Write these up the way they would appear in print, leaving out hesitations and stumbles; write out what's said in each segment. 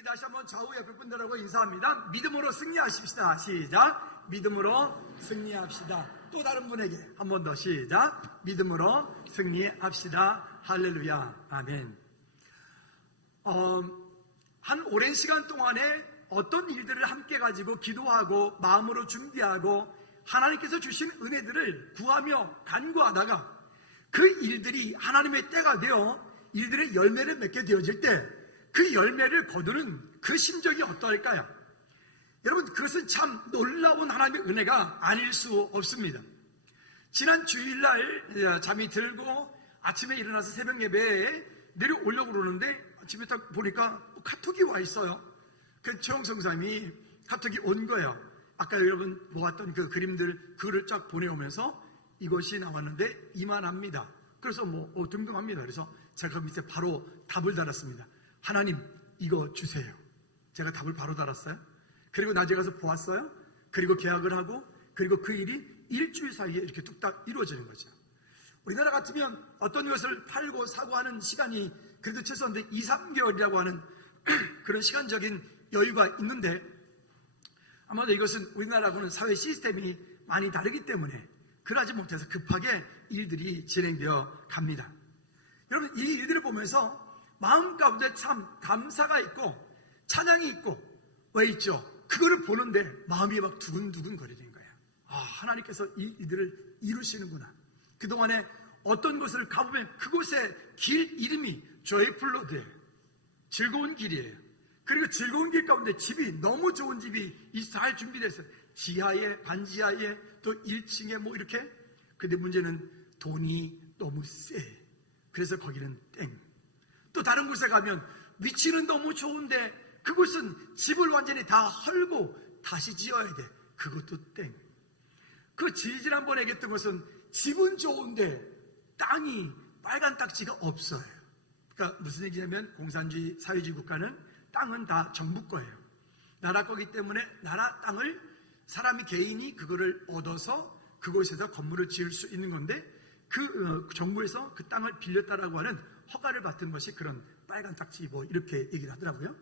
우리 다시 한번 좌우 옆에 분들하고 인사합니다. 믿음으로 승리하십시다. 시작. 믿음으로 승리합시다. 또 다른 분에게 한 번 더 시작. 믿음으로 승리합시다. 할렐루야. 아멘. 한 오랜 시간 동안에 어떤 일들을 함께 가지고 기도하고 마음으로 준비하고 하나님께서 주신 은혜들을 구하며 간구하다가 그 일들이 하나님의 때가 되어 일들의 열매를 맺게 되어질 때 그 열매를 거두는 그 심정이 어떠할까요? 여러분, 그것은 참 놀라운 하나님의 은혜가 아닐 수 없습니다. 지난 주일날 잠이 들고 아침에 일어나서 새벽 예배에 내려오려고 그러는데 아침에 딱 보니까 카톡이 와 있어요. 그 최영성 목사님이 카톡이 온 거예요. 아까 여러분 보았던 그 그림들, 그거를 쫙 보내오면서 이것이 나왔는데 이만합니다. 그래서 등등합니다. 그래서 제가 밑에 바로 답을 달았습니다. 하나님, 이거 주세요. 제가 답을 바로 달았어요. 그리고 낮에 가서 보았어요. 그리고 계약을 하고, 그리고 그 일이 일주일 사이에 이렇게 뚝딱 이루어지는 거죠. 우리나라 같으면 어떤 것을 팔고 사고 하는 시간이 그래도 최소한 2, 3개월이라고 하는 그런 시간적인 여유가 있는데, 아마도 이것은 우리나라하고는 사회 시스템이 많이 다르기 때문에 그러지 못해서 급하게 일들이 진행되어 갑니다. 여러분, 이 일들을 보면서 마음 가운데 참 감사가 있고 찬양이 있고 왜 있죠? 그거를 보는데 마음이 막 두근두근 거리는 거예요. 아, 하나님께서 이 일들을 이루시는구나. 그동안에 어떤 곳을 가보면 그곳의 길 이름이 조이풀 로드예요. 즐거운 길이에요. 그리고 즐거운 길 가운데 집이, 너무 좋은 집이 잘 준비되어 있어요. 지하에, 반지하에, 또 1층에 이렇게. 근데 문제는 돈이 너무 세. 그래서 거기는 땡. 또 다른 곳에 가면 위치는 너무 좋은데 그곳은 집을 완전히 다 헐고 다시 지어야 돼. 그것도 땡. 그 지난번에 얘기했던 것은 집은 좋은데 땅이 빨간 딱지가 없어요. 그러니까 무슨 얘기냐면 공산주의 사회주의 국가는 땅은 다 정부 거예요. 나라 거기 때문에 나라 땅을 사람이 개인이 그거를 얻어서 그곳에서 건물을 지을 수 있는 건데 그 정부에서 그 땅을 빌렸다라고 하는 허가를 받은 것이 그런 빨간 딱지 이렇게 얘기를 하더라고요.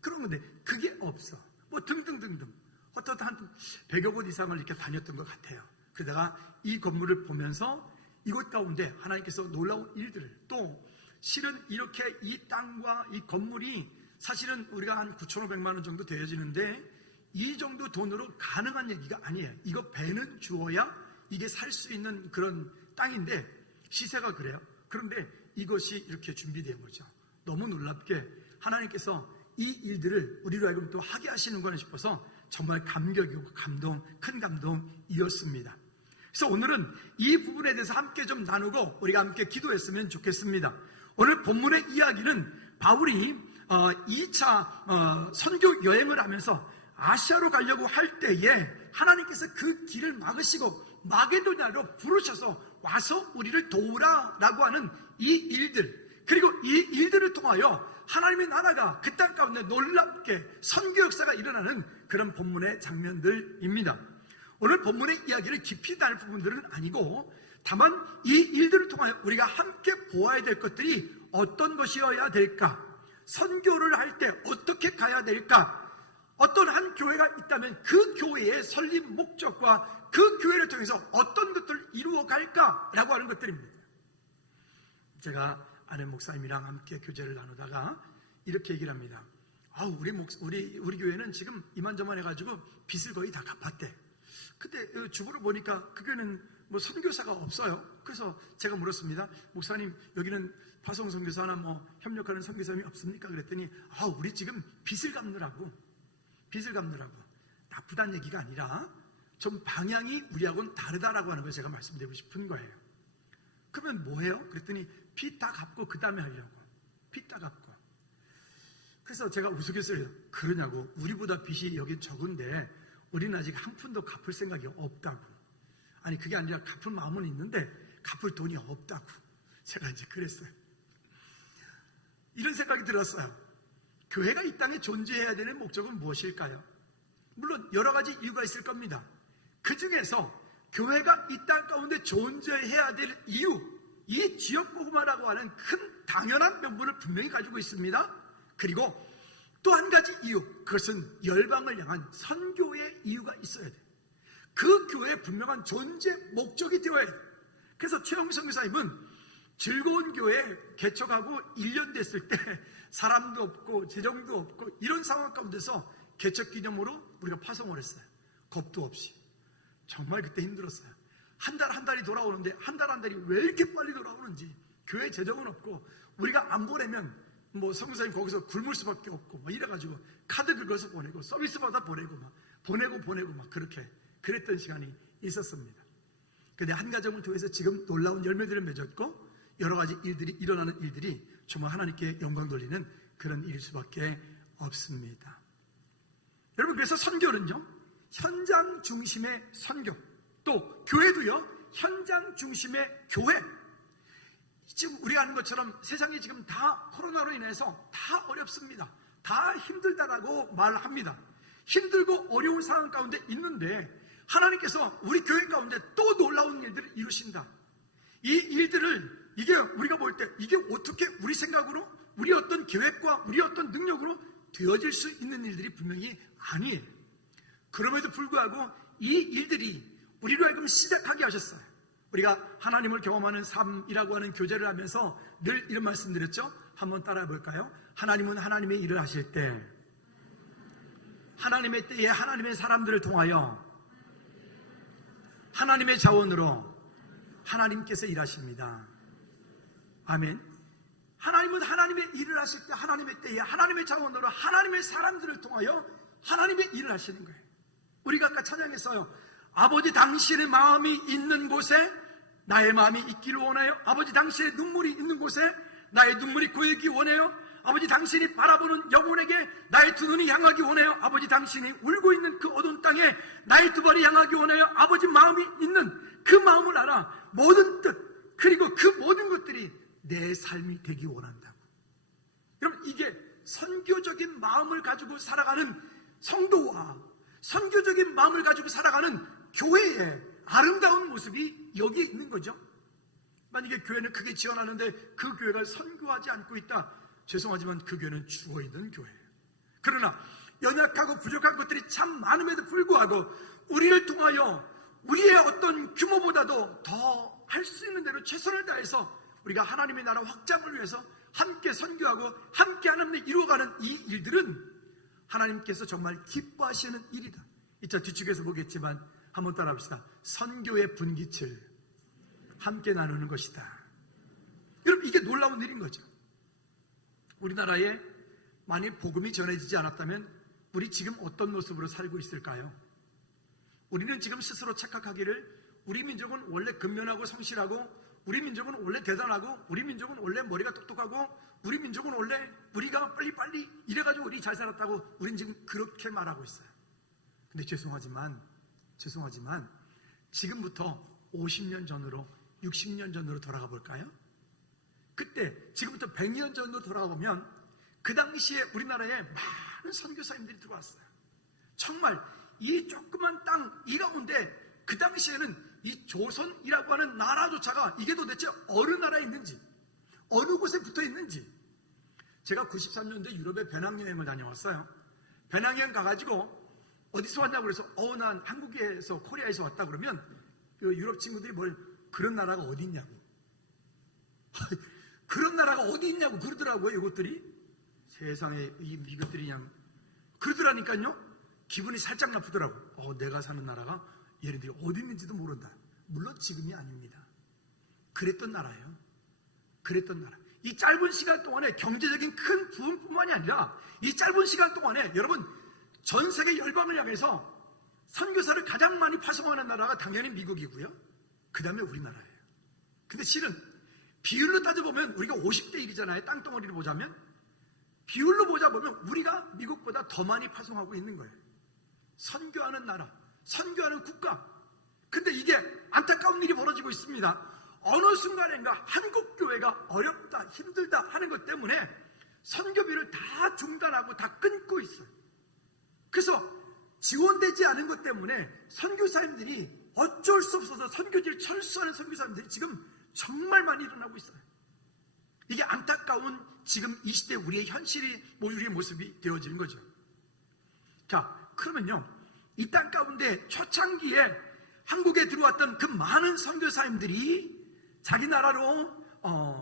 그런 건데 그게 없어. 등등등등. 어떻든 한 100여 곳 이상을 이렇게 다녔던 것 같아요. 그러다가 이 건물을 보면서 이곳 가운데 하나님께서 놀라운 일들을, 또 실은 이렇게 이 땅과 이 건물이 사실은 우리가 한 9,500만 원 정도 되어지는데 이 정도 돈으로 가능한 얘기가 아니에요. 이거 배는 주어야 이게 살 수 있는 그런 땅인데 시세가 그래요. 그런데 이것이 이렇게 준비된 거죠. 너무 놀랍게 하나님께서 이 일들을 우리로 하여금 또 하게 하시는구나 싶어서 정말 감격이고 큰 감동이었습니다. 그래서 오늘은 이 부분에 대해서 함께 좀 나누고 우리가 함께 기도했으면 좋겠습니다. 오늘 본문의 이야기는 바울이 2차 선교 여행을 하면서 아시아로 가려고 할 때에 하나님께서 그 길을 막으시고 마게도냐로 부르셔서 와서 우리를 도우라라고 하는 이 일들, 그리고 이 일들을 통하여 하나님의 나라가 그 땅 가운데 놀랍게 선교 역사가 일어나는 그런 본문의 장면들입니다. 오늘 본문의 이야기를 깊이 나눌 부분들은 아니고 다만 이 일들을 통하여 우리가 함께 보아야 될 것들이 어떤 것이어야 될까, 선교를 할 때 어떻게 가야 될까, 어떤 한 교회가 있다면 그 교회의 설립 목적과 그 교회를 통해서 어떤 것들을 이루어 갈까라고 하는 것들입니다. 제가 아는 목사님이랑 함께 교제를 나누다가 이렇게 얘기를 합니다. 우리 교회는 지금 이만저만 해가지고 빚을 거의 다 갚았대. 그때 주보를 보니까 그 교회는 선교사가 없어요. 그래서 제가 물었습니다. 목사님, 여기는 파송 선교사나 협력하는 선교사님이 없습니까? 그랬더니 우리 지금 빚을 갚느라고 나쁘다는 얘기가 아니라 좀 방향이 우리하고는 다르다라고 하는 걸 제가 말씀드리고 싶은 거예요. 그러면 뭐해요? 그랬더니 빚 다 갚고 그 다음에 하려고. 빚 다 갚고. 그래서 제가 우스갯소리로 그러냐고. 우리보다 빚이 여기 적은데 우리는 아직 한 푼도 갚을 생각이 없다고. 아니, 그게 아니라 갚을 마음은 있는데 갚을 돈이 없다고. 제가 이제 그랬어요. 이런 생각이 들었어요. 교회가 이 땅에 존재해야 되는 목적은 무엇일까요? 물론 여러 가지 이유가 있을 겁니다. 그 중에서 교회가 이 땅 가운데 존재해야 될 이유, 이 지역복음화라고 하는 큰 당연한 명분을 분명히 가지고 있습니다. 그리고 또 한 가지 이유, 그것은 열방을 향한 선교의 이유가 있어야 돼. 그 교회의 분명한 존재 목적이 되어야 돼. 그래서 최영성 교사님은 즐거운 교회 개척하고 1년 됐을 때 사람도 없고 재정도 없고 이런 상황 가운데서 개척 기념으로 우리가 파송을 했어요. 겁도 없이. 정말 그때 힘들었어요. 한 달이 돌아오는데 한 달이 왜 이렇게 빨리 돌아오는지, 교회 재정은 없고 우리가 안 보내면 뭐 성교사님 거기서 굶을 수밖에 없고 막 이래가지고 카드 긁어서 보내고 서비스 받아 보내고 막 보내고 막 그렇게 그랬던 시간이 있었습니다. 근데 한 가정을 통해서 지금 놀라운 열매들을 맺었고 여러 가지 일들이 일어나는 일들이 정말 하나님께 영광 돌리는 그런 일일 수밖에 없습니다. 여러분, 그래서 선교는요, 현장 중심의 선교, 또 교회도요, 현장 중심의 교회. 지금 우리가 아는 것처럼 세상이 지금 다 코로나로 인해서 다 어렵습니다. 다 힘들다라고 말합니다. 힘들고 어려운 상황 가운데 있는데 하나님께서 우리 교회 가운데 또 놀라운 일들을 이루신다. 이 일들을 이게 우리가 볼 때 이게 어떻게 우리 생각으로, 우리 어떤 계획과 우리 어떤 능력으로 되어질 수 있는 일들이 분명히 아니에요. 그럼에도 불구하고 이 일들이 우리로 하여금 시작하게 하셨어요. 우리가 하나님을 경험하는 삶이라고 하는 교제를 하면서 늘 이런 말씀 드렸죠? 한번 따라해 볼까요? 하나님은 하나님의 일을 하실 때 하나님의 때에 하나님의 사람들을 통하여 하나님의 자원으로 하나님께서 일하십니다. 아멘. 하나님은 하나님의 일을 하실 때 하나님의 때에 하나님의 자원으로 하나님의 사람들을 통하여 하나님의 일을 하시는 거예요. 우리가 아까 찬양했어요. 아버지 당신의 마음이 있는 곳에 나의 마음이 있기를 원해요. 아버지 당신의 눈물이 있는 곳에 나의 눈물이 고이기 원해요. 아버지 당신이 바라보는 영혼에게 나의 두 눈이 향하기 원해요. 아버지 당신이 울고 있는 그 어두운 땅에 나의 두 발이 향하기 원해요. 아버지 마음이 있는 그 마음을 알아 모든 뜻 그리고 그 모든 것들이 내 삶이 되기 원한다고. 여러분, 이게 선교적인 마음을 가지고 살아가는 성도와 선교적인 마음을 가지고 살아가는 교회의 아름다운 모습이 여기에 있는 거죠. 만약에 교회는 크게 지원하는데 그 교회가 선교하지 않고 있다, 죄송하지만 그 교회는 죽어있는 교회예요. 그러나 연약하고 부족한 것들이 참 많음에도 불구하고 우리를 통하여 우리의 어떤 규모보다도 더 할 수 있는 대로 최선을 다해서 우리가 하나님의 나라 확장을 위해서 함께 선교하고 함께 하나님을 이루어가는 이 일들은 하나님께서 정말 기뻐하시는 일이다. 이따 뒤쪽에서 보겠지만 한번 따라합시다. 선교의 분깃을 함께 나누는 것이다. 여러분, 이게 놀라운 일인 거죠. 우리나라에 만약 복음이 전해지지 않았다면 우리 지금 어떤 모습으로 살고 있을까요? 우리는 지금 스스로 착각하기를 우리 민족은 원래 근면하고 성실하고 우리 민족은 원래 대단하고 우리 민족은 원래 머리가 똑똑하고 우리 민족은 원래 우리가 빨리 이래가지고 우리 잘 살았다고 우린 지금 그렇게 말하고 있어요. 근데 죄송하지만 지금부터 50년 전으로 60년 전으로 돌아가 볼까요? 그때 지금부터 100년 전으로 돌아가 보면 그 당시에 우리나라에 많은 선교사님들이 들어왔어요. 정말 이 조그만 땅 이 가운데 그 당시에는 이 조선이라고 하는 나라조차가 이게 도대체 어느 나라에 있는지 어느 곳에 붙어 있는지. 제가 93년도에 유럽에 배낭여행을 다녀왔어요. 배낭여행 가가지고 어디서 왔냐고 그래서 난 한국에서 코리아에서 왔다 그러면 유럽 친구들이 그런 나라가 어디 있냐고 그런 나라가 어디 있냐고 그러더라고요. 이것들이 세상에 이것들이 그냥 그러더라니까요. 기분이 살짝 나쁘더라고. 내가 사는 나라가 얘네들이 어디 있는지도 모른다. 물론 지금이 아닙니다. 그랬던 나라예요. 그랬던 나라. 이 짧은 시간 동안에 경제적인 큰 부흥뿐만이 아니라 이 짧은 시간 동안에 여러분 전 세계 열방을 향해서 선교사를 가장 많이 파송하는 나라가 당연히 미국이고요. 그 다음에 우리나라예요. 근데 실은 비율로 따져보면 우리가 50대 1이잖아요. 땅덩어리를 보자면 비율로 보자보면 우리가 미국보다 더 많이 파송하고 있는 거예요. 선교하는 나라, 선교하는 국가. 근데 이게 안타까운 일이 벌어지고 있습니다. 어느 순간인가 한국 교회가 어렵다, 힘들다 하는 것 때문에 선교비를 다 중단하고 다 끊고 있어요. 그래서 지원되지 않은 것 때문에 선교사님들이 어쩔 수 없어서 선교지를 철수하는 선교사님들이 지금 정말 많이 일어나고 있어요. 이게 안타까운 지금 이 시대 우리의 현실이 우리의 모습이 되어지는 거죠. 자, 그러면요, 이 땅 가운데 초창기에 한국에 들어왔던 그 많은 선교사님들이 자기 나라로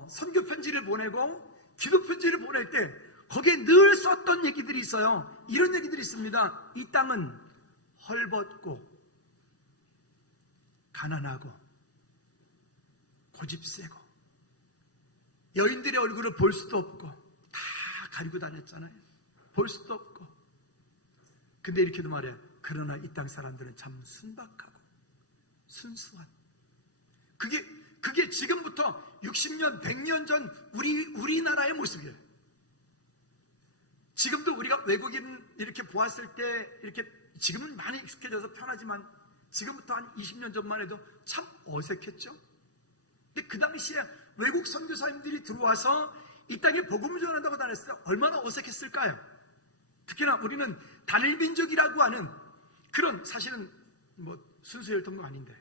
선교 편지를 보내고 기도 편지를 보낼 때 거기에 늘 썼던 얘기들이 있어요. 이런 얘기들이 있습니다. 이 땅은 헐벗고 가난하고 고집세고 여인들의 얼굴을 볼 수도 없고 다 가리고 다녔잖아요. 볼 수도 없고. 근데 이렇게도 말해요. 그러나 이 땅 사람들은 참 순박하고 순수한. 그게 지금부터 60년, 100년 전 우리나라의 모습이에요. 지금도 우리가 외국인 이렇게 보았을 때 이렇게 지금은 많이 익숙해져서 편하지만 지금부터 한 20년 전만 해도 참 어색했죠. 근데 그 당시에 외국 선교사님들이 들어와서 이 땅에 복음을 전한다고 다녔을 때 얼마나 어색했을까요? 특히나 우리는 단일민족이라고 하는 그런, 사실은 순수혈통도 아닌데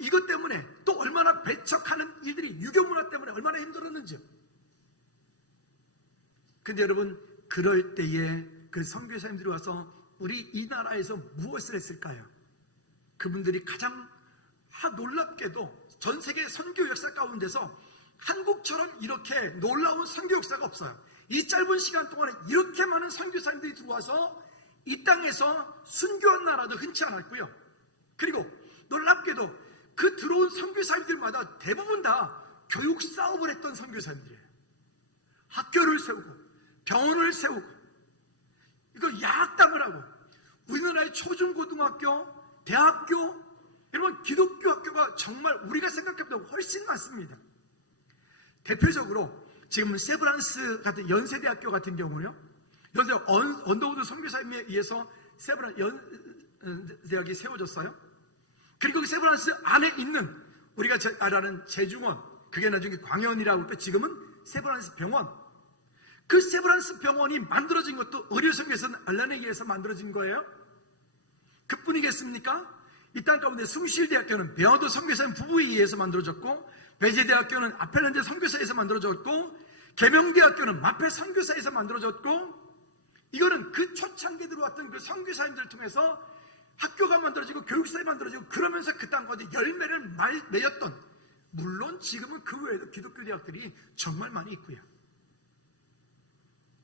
이것 때문에 또 얼마나 배척하는 일들이, 유교문화 때문에 얼마나 힘들었는지요. 근데 여러분, 그럴 때에 그 선교사님들이 와서 우리 이 나라에서 무엇을 했을까요? 그분들이 가장 놀랍게도 전 세계 선교 역사 가운데서 한국처럼 이렇게 놀라운 선교 역사가 없어요. 이 짧은 시간 동안에 이렇게 많은 선교사님들이 들어와서 이 땅에서 순교한 나라도 흔치 않았고요. 그리고 놀랍게도 그 들어온 선교사님들마다 대부분 다 교육 사업을 했던 선교사님들이에요. 학교를 세우고 병원을 세우고 이거 야학당을 하고, 우리나라의 초중고등학교, 대학교, 여러분 기독교 학교가 정말 우리가 생각해보다 훨씬 많습니다. 대표적으로 지금 세브란스 같은 연세대학교 같은 경우는요, 연세 언더우드 선교사님에 의해서 세브란스 대학이 세워졌어요. 그리고 그 세브란스 안에 있는 우리가 알아는 제중원, 그게 나중에 광연이라고 또 지금은 세브란스 병원. 그 세브란스 병원이 만들어진 것도 의료선교에서 알란에 의해서 만들어진 거예요. 그뿐이겠습니까? 이 땅 가운데 숭실대학교는 베어드 선교사님 부부에 의해서 만들어졌고, 베제대학교는 아펠란제 선교사에서 만들어졌고, 계명대학교는 마페 선교사에서 만들어졌고, 이거는 그 초창기에 들어왔던 그 선교사님들을 통해서 학교가 만들어지고 교육사에 만들어지고, 그러면서 그 땅 가운데 열매를 맺었던, 물론 지금은 그 외에도 기독교 대학들이 정말 많이 있고요.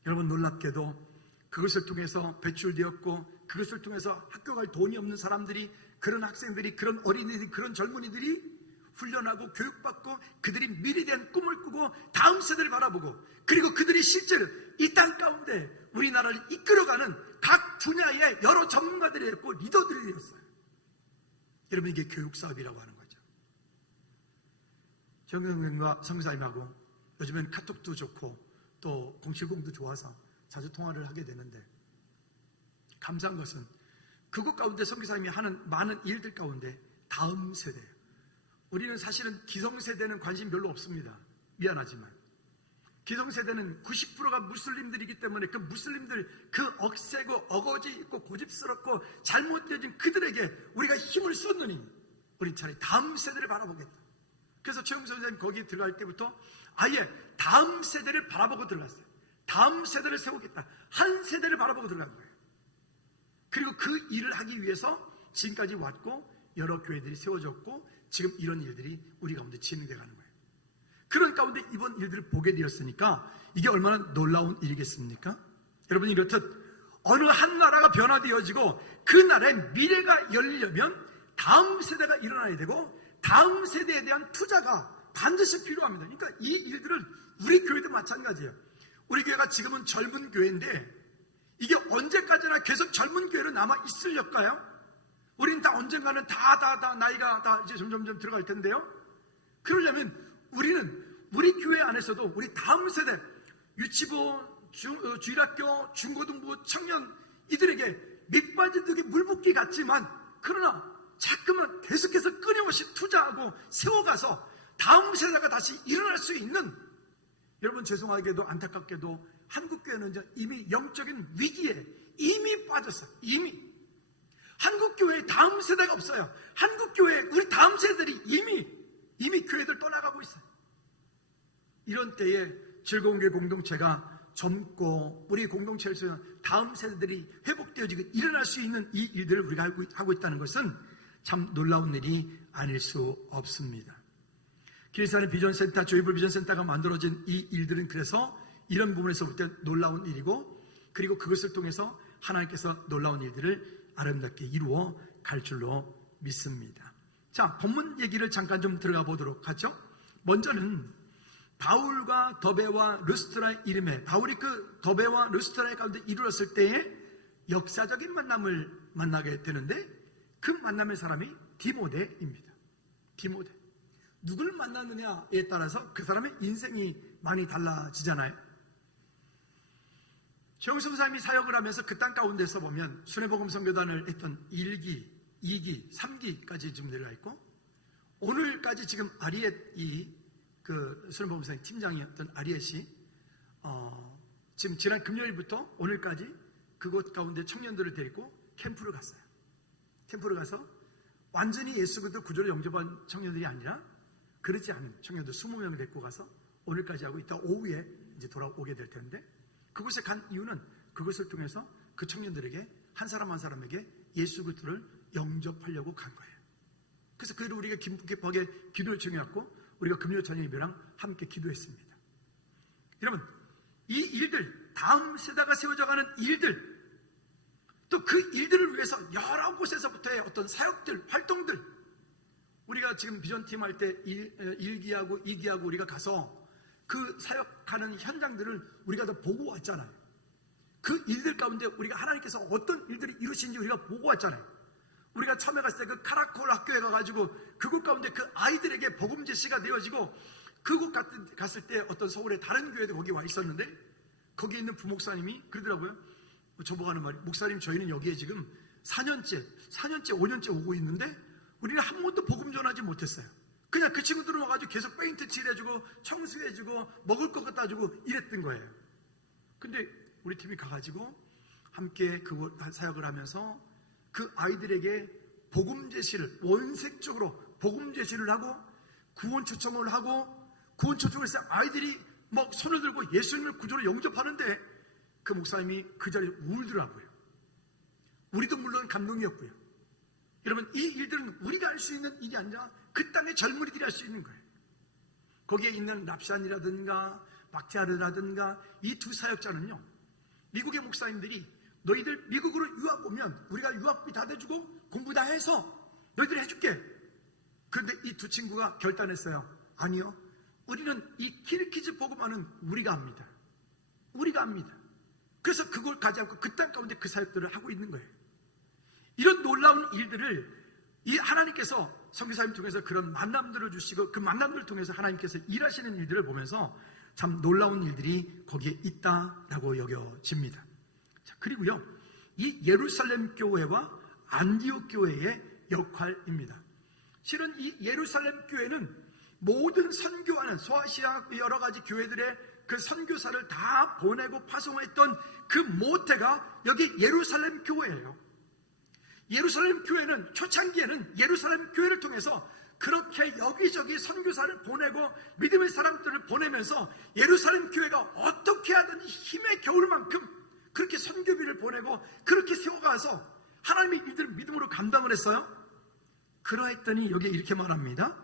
여러분, 놀랍게도 그것을 통해서 배출되었고, 그것을 통해서 학교 갈 돈이 없는 사람들이, 그런 학생들이, 그런 어린이들이, 그런 젊은이들이 훈련하고 교육받고 그들이 미래에 대한 꿈을 꾸고 다음 세대를 바라보고, 그리고 그들이 실제로 이 땅 가운데 우리나라를 이끌어가는 각 분야의 여러 전문가들이 됐고 리더들이 되었어요. 여러분, 이게 교육사업이라고 하는 거죠. 정경련과 성사님하고 요즘엔 카톡도 좋고 또 070도 좋아서 자주 통화를 하게 되는데, 감사한 것은 그곳 가운데 선교사님이 하는 많은 일들 가운데 다음 세대예요. 우리는 사실은 기성세대는 관심 별로 없습니다. 미안하지만 기성세대는 90%가 무슬림들이기 때문에 그 무슬림들, 그 억세고 어거지 있고 고집스럽고 잘못되어진 그들에게 우리가 힘을 쏟느니 우린 차라리 다음 세대를 바라보겠다. 그래서 최영수 선생님 거기 들어갈 때부터 아예 다음 세대를 바라보고 들어갔어요. 다음 세대를 세우겠다. 한 세대를 바라보고 들어간 거예요. 그리고 그 일을 하기 위해서 지금까지 왔고 여러 교회들이 세워졌고 지금 이런 일들이 우리 가운데 진행되어 가는 거예요. 그런 가운데 이번 일들을 보게 되었으니까 이게 얼마나 놀라운 일이겠습니까? 여러분, 이렇듯 어느 한 나라가 변화되어지고 그 나라의 미래가 열리려면 다음 세대가 일어나야 되고 다음 세대에 대한 투자가 반드시 필요합니다. 그러니까 이 일들을 우리 교회도 마찬가지예요. 우리 교회가 지금은 젊은 교회인데 이게 언제까지나 계속 젊은 교회로 남아 있을까요? 우린 다 언젠가는 다 나이가 다 이제 점점 들어갈 텐데요. 그러려면 우리는 우리 교회 안에서도 우리 다음 세대, 유치부, 주일학교, 중고등부, 청년 이들에게 밑빠진 듯이 물붓기 같지만, 그러나 자꾸만 계속해서 끊임없이 투자하고 세워가서 다음 세대가 다시 일어날 수 있는, 여러분 죄송하게도 안타깝게도 한국교회는 이제 이미 영적인 위기에 이미 빠졌어요. 이미 한국교회에 다음 세대가 없어요. 한국교회에 우리 다음 세대들이 이미 교회들 떠나가고 있어요. 이런 때에 즐거운 교회 공동체가 젊고 우리 공동체에서 다음 세대들이 회복되어지고 일어날 수 있는 이 일들을 우리가 하고 있다는 것은 참 놀라운 일이 아닐 수 없습니다. 길산의 비전센터, 조이불 비전센터가 만들어진 이 일들은 그래서 이런 부분에서부터 놀라운 일이고, 그리고 그것을 통해서 하나님께서 놀라운 일들을 아름답게 이루어 갈 줄로 믿습니다. 자, 본문 얘기를 잠깐 좀 들어가 보도록 하죠. 먼저는 바울과 더베와 르스트라의 이름에, 바울이 그 더베와 르스트라의 가운데 이르렀을 때에 역사적인 만남을 만나게 되는데, 그 만남의 사람이 디모데입니다. 디모데. 누구를 만났느냐에 따라서 그 사람의 인생이 많이 달라지잖아요. 최영수 목사님이 사역을 하면서 그 땅 가운데서 보면 순회복음 선교단을 했던 1기, 2기, 3기까지 지금 내려가 있고, 오늘까지 지금 아리엣이 그 순회복음 선교 팀장이었던 아리엣이 지금 지난 금요일부터 오늘까지 그곳 가운데 청년들을 데리고 캠프를 갔어요. 캠프를 가서 완전히 예수 그리스도 구주를 영접한 청년들이 아니라 그렇지 않은 청년들 20명을 데리고 가서 오늘까지 하고 이따 오후에 이제 돌아오게 될 텐데, 그곳에 간 이유는 그것을 통해서 그 청년들에게 한 사람 한 사람에게 예수 그리스도를 영접하려고 간 거예요. 그래서 그를 우리가 깊게 기도를 청해왔고 우리가 금요 저녁 예배랑 함께 기도했습니다. 여러분, 이 일들, 다음 세대가 세워져가는 일들, 또 그 일들을 위해서 여러 곳에서부터의 어떤 사역들, 활동들, 우리가 지금 비전팀 할 때 1기하고 2기하고 우리가 가서 그 사역하는 현장들을 우리가 다 보고 왔잖아요. 그 일들 가운데 우리가 하나님께서 어떤 일들이 이루신지 우리가 보고 왔잖아요. 우리가 처음에 갔을 때 그 카라콜 학교에 가가지고 그곳 가운데 그 아이들에게 복음 제시가 되어지고, 그곳 갔을 때 어떤 서울의 다른 교회도 거기 와 있었는데 거기 있는 부목사님이 그러더라고요. 저보고 하는 말이, 목사님 저희는 여기에 지금 4년째 5년째 오고 있는데 우리는 한 번도 복음 전하지 못했어요. 그냥 그 친구들은 와가지고 계속 페인트 칠해주고 청소해주고 먹을 것 갖다 주고 이랬던 거예요. 근데 우리 팀이 가가지고 함께 그곳 사역을 하면서 그 아이들에게 복음 제시를, 원색적으로 복음 제시를 하고 구원 초청을 하고, 구원 초청을 해서 아이들이 막 손을 들고 예수님을 구주로 영접하는데 그 목사님이 그 자리에 울더라고요. 우리도 물론 감동이었고요. 여러분, 이 일들은 우리가 할 수 있는 일이 아니라 그 땅의 젊은이들이 할 수 있는 거예요. 거기에 있는 랍샨이라든가 박티아르라든가 이 두 사역자는요, 미국의 목사님들이 너희들 미국으로 유학 오면 우리가 유학비 다 대주고 공부 다 해서 너희들이 해줄게. 그런데 이 두 친구가 결단했어요. 아니요, 우리는 이 키르키즈 복음화는 우리가 합니다. 우리가 합니다. 그래서 그걸 가지 않고 그 땅 가운데 그 사역들을 하고 있는 거예요. 이런 놀라운 일들을 이 하나님께서 선교사님 통해서 그런 만남들을 주시고, 그 만남들을 통해서 하나님께서 일하시는 일들을 보면서 참 놀라운 일들이 거기에 있다라고 여겨집니다. 자, 그리고요, 이 예루살렘 교회와 안디옥 교회의 역할입니다. 실은 이 예루살렘 교회는 모든 선교하는 소아시아 여러 가지 교회들의 그 선교사를 다 보내고 파송했던 그 모태가 여기 예루살렘 교회예요. 예루살렘 교회는 초창기에는 예루살렘 교회를 통해서 그렇게 여기저기 선교사를 보내고 믿음의 사람들을 보내면서 예루살렘 교회가 어떻게 하든 힘에 겨울 만큼 그렇게 선교비를 보내고 그렇게 세워가서 하나님의 일들을 믿음으로 감당을 했어요. 그러했더니 여기에 이렇게 말합니다.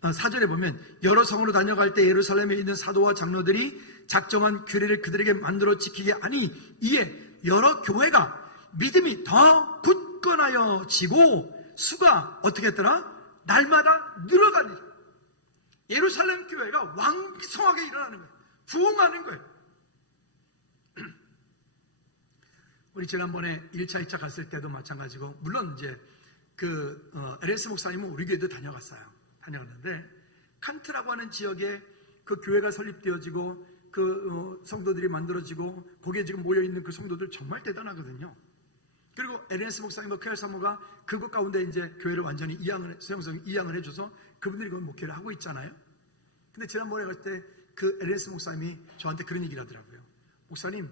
4절에 보면 여러 성으로 다녀갈 때 예루살렘에 있는 사도와 장로들이 작정한 규례를 그들에게 만들어 지키게 하니 이에 여러 교회가 믿음이 더 굳건하여지고 수가 어떻게 했더라? 날마다 늘어가니라. 예루살렘 교회가 왕성하게 일어나는 거예요. 부흥하는 거예요. 우리 지난번에 1차, 2차 갔을 때도 마찬가지고, 물론 이제 LS 목사님은 우리 교회도 다녀갔는데, 칸트라고 하는 지역에 그 교회가 설립되어지고 그 성도들이 만들어지고 거기에 지금 모여있는 그 성도들 정말 대단하거든요. 그리고 LS 목사님과 KR 사모가 그곳 가운데 이제 교회를 완전히 이양을 해줘서 그분들이 그 목회를 하고 있잖아요. 근데 지난번에 갈 때 그 LS 목사님이 저한테 그런 얘기를 하더라고요. 목사님,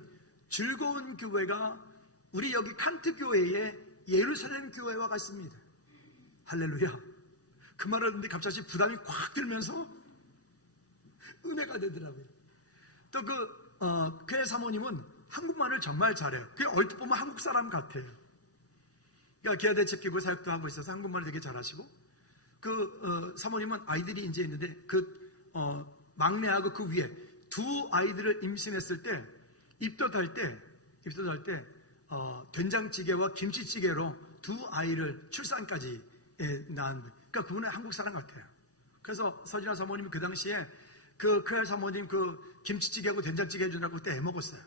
즐거운 교회가 우리 여기 칸트 교회의 예루살렘 교회와 같습니다. 할렐루야. 그 말을 듣는데 갑자기 부담이 꽉 들면서 은혜가 되더라고요. 또 교회 사모님은 한국말을 정말 잘해요. 그냥 얼핏 보면 한국 사람 같아요. 그러니까 기아대책기구 사역도 하고 있어서 한국말을 되게 잘하시고, 사모님은 아이들이 이제 있는데, 막내하고 그 위에 두 아이들을 임신했을 때, 입덧할 때, 된장찌개와 김치찌개로 두 아이를 출산까지 낳은, 그러니까 그분은 한국 사람 같아요. 그래서 서진아 사모님이 그 당시에 그 사모님 김치찌개하고 된장찌개 해주라고 그때 애먹었어요.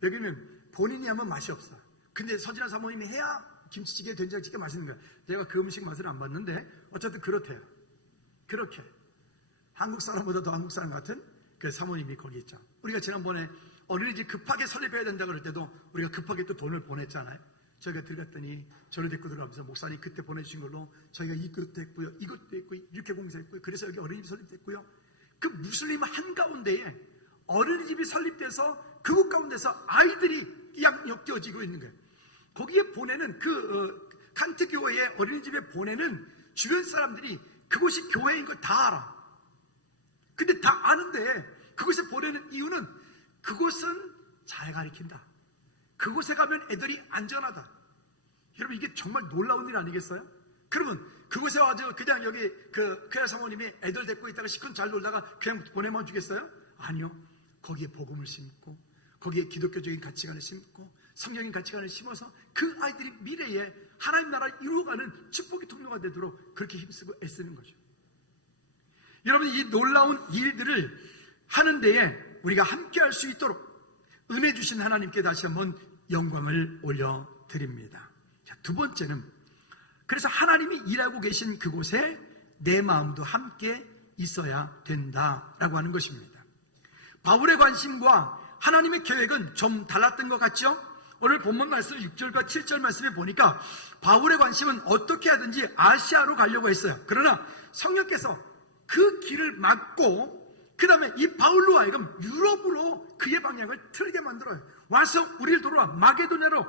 왜냐면 본인이 하면 맛이 없어. 근데 서진아 사모님이 해야 김치찌개, 된장찌개 맛있는 거야. 제가 그 음식 맛을 안 봤는데 어쨌든 그렇대요. 그렇게 한국 사람보다 더 한국 사람 같은 그 사모님이 거기 있죠. 우리가 지난번에 어린이집 급하게 설립해야 된다 그럴 때도 우리가 급하게 또 돈을 보냈잖아요. 저희가 들어갔더니 저를 데리고 들어가면서 목사님 그때 보내주신 걸로 저희가 이것도 했고요, 이것도 했고요, 이렇게 공사했고요, 그래서 여기 어린이집 설립됐고요. 그 무슬림 한가운데에 어린이집이 설립돼서 그곳 가운데서 아이들이 양육되어지고 있는 거예요. 거기에 보내는 칸트 교회의 어린이집에 보내는 주변 사람들이 그곳이 교회인 거 다 알아. 근데 다 아는데 그곳에 보내는 이유는 그곳은 잘 가르친다. 그곳에 가면 애들이 안전하다. 여러분 이게 정말 놀라운 일 아니겠어요? 그러면 그곳에 와서 그냥 여기 교회 사모님이 애들 데리고 있다가 시큰 잘 놀다가 그냥 보내만 주겠어요? 아니요. 거기에 복음을 심고 거기에 기독교적인 가치관을 심고 성경적인 가치관을 심어서 그 아이들이 미래에 하나님 나라를 이루어가는 축복의 통로가 되도록 그렇게 힘쓰고 애쓰는 거죠. 여러분 이 놀라운 일들을 하는 데에 우리가 함께 할 수 있도록 은혜 주신 하나님께 다시 한번 영광을 올려드립니다. 자, 두 번째는 그래서 하나님이 일하고 계신 그곳에 내 마음도 함께 있어야 된다라고 하는 것입니다. 바울의 관심과 하나님의 계획은 좀 달랐던 것 같죠? 오늘 본문 말씀 6절과 7절 말씀에 보니까 바울의 관심은 어떻게 하든지 아시아로 가려고 했어요. 그러나 성령께서 그 길을 막고 그 다음에 이 바울로 하여금 유럽으로 그의 방향을 틀게 만들어요. 와서 우리를 돌아와 마게도냐로